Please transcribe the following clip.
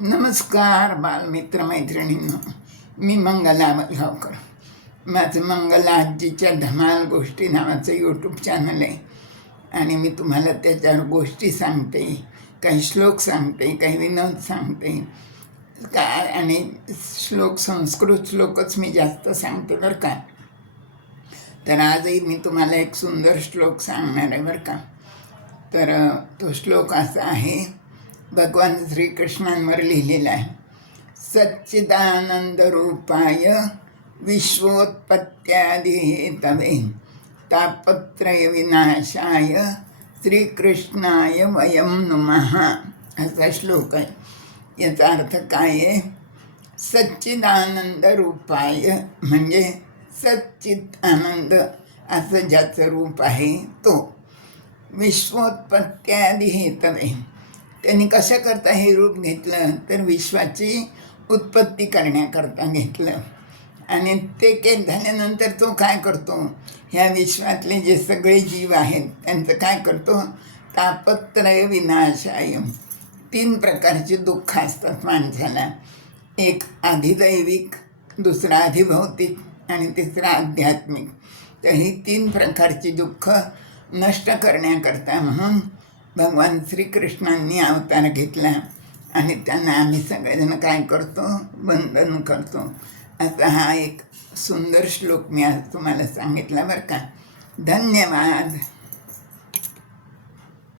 नमस्कार बालमित्र मैत्रिणींनो मी मंगला मलगावकर. माझं मंगला आजीच्या धमाल गोष्टी नावाचं यूट्यूब चॅनल आहे. आणि मी तुम्हाला त्याच्यावर गोष्टी सांगते काही श्लोक सांगते काही विनोद सांगते. काय आणि श्लोक संस्कृत श्लोकच मी जास्त सांगते बरं का. तर आजही मी तुम्हाला एक सुंदर श्लोक सांगणार आहे बरं का. तर तो श्लोक असा आहे भगवान श्रीकृष्णांवर लिहिलेला आहे. सच्चिदानंद रूपाय विश्वोत्पत्त्यादिहेतवे. तापत्रय विनाशाय श्रीकृष्णाय वयम नुमः. असा श्लोक आहे. याचा अर्थ काय आहे? सच्चिदानंद रूपाय म्हणजे सच्चित आनंद असं ज्याचं रूप आहे तो. विश्वोत्पत्त्यादिहेतवे. त्यांनी कशा करता हे रूप घेतलं? तर विश्वाची उत्पत्ती करण्याकरता घेतलं. आणि ते केक झाल्यानंतर तो काय करतो? ह्या विश्वातले जे सगळे जीव आहेत त्यांचं काय करतो? तापत्रय विनाशाय. तीन प्रकारची दुःख असतात माणसाला. एक आधिदैविक दुसरा अधिभौतिक आणि तिसरा आध्यात्मिक. तर ही तीन प्रकारची दुःख नष्ट करण्याकरता म्हणून भगवान श्रीकृष्णांनी अवतार घेतला आणि त्यांना आम्ही सगळेजण काय करतो? वंदन करतो. असा हा एक सुंदर श्लोक मी आज तुम्हाला सांगितला बरं का. धन्यवाद.